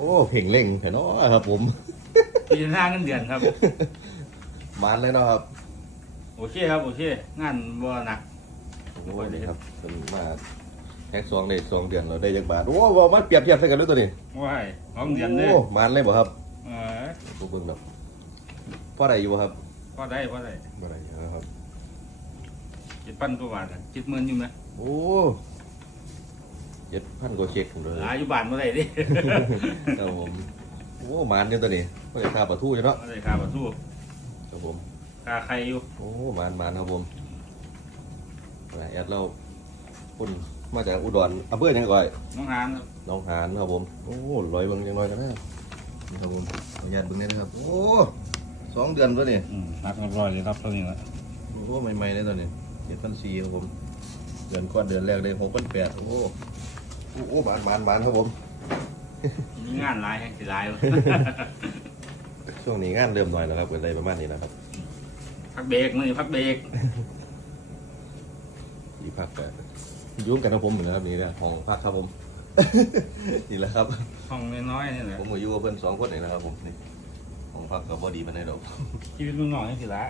อ้เพ่งเล่งเห็นเนาะครับ ผมปีหน้าเงินเดือนครับมานเลยเนาะครับโอเคครับ โอเค งานบ่หนัก โอ้ยนี่ครับเป็นมาแท็กซองได้สองเดือนเราได้ยักบาทโอ้ว่ามันเปรียบเทียบใส่กันเลยตัวนี้ว้ายสองเดือนเลยโอ้มานเลยบ่ครับเออตัวเบิ่งแบบพอได้อยู่บ่ครับพอได้พอได้บ่ได้นะครับเจ็ดพันกว่าบาทอะเจ็ดหมื่นอยู่ไหมโอ้ เจ็ดพันกว่าเช็คเลยหลายอยู่บ้านเมื่อไรดิครับผมโอ้มานเนี่ยตัวนี้ไม่ได้ค่าปลาทูจ้ะเนาะเมื่อไรค่าประตูครับผมค่าใครอยู่โอ้มานมานครับผมแอดเราคุณมาจากอุดรอำเภอหยังก่อยน้องหานครับหน้องหานครับผมโอ้ลอยเบิ่งจังน้อยกันนะนี่ครับผมขออนุญาตเบิ่งนี่นะครับโอ้สองเดือนตัวนี้อืมนักเรียบร้อยเลยครับตัวนี้ละโอ้ใหม่ๆเลยตัวนี้เจ็ดพันสี่ครับผมเดือนก่อนเดือนแรกเลยหกพันแปดโอ้ โอ้โอ้บานบานบานครับผม มีงานหลายแห่งสิหลายช่วงนี้งานเริ่มหน่อยแล้วครับเกิดอะไรประมาณนี้นะครับพักเบรกมื้อนี้พักเบรกอีพักแต่ยุ่งกันนะผมเหมือนนะครับนี่นะห้องพักครับผม นี่แหละครับ ห้องน้อยๆนี่แหละผมก็อยู่กับเพื่อนสองคนนี่นะครับผมนี่ห้องพักกับบอดีมันได้ดอก ชีวิตมึงหน่อยนี่สิละ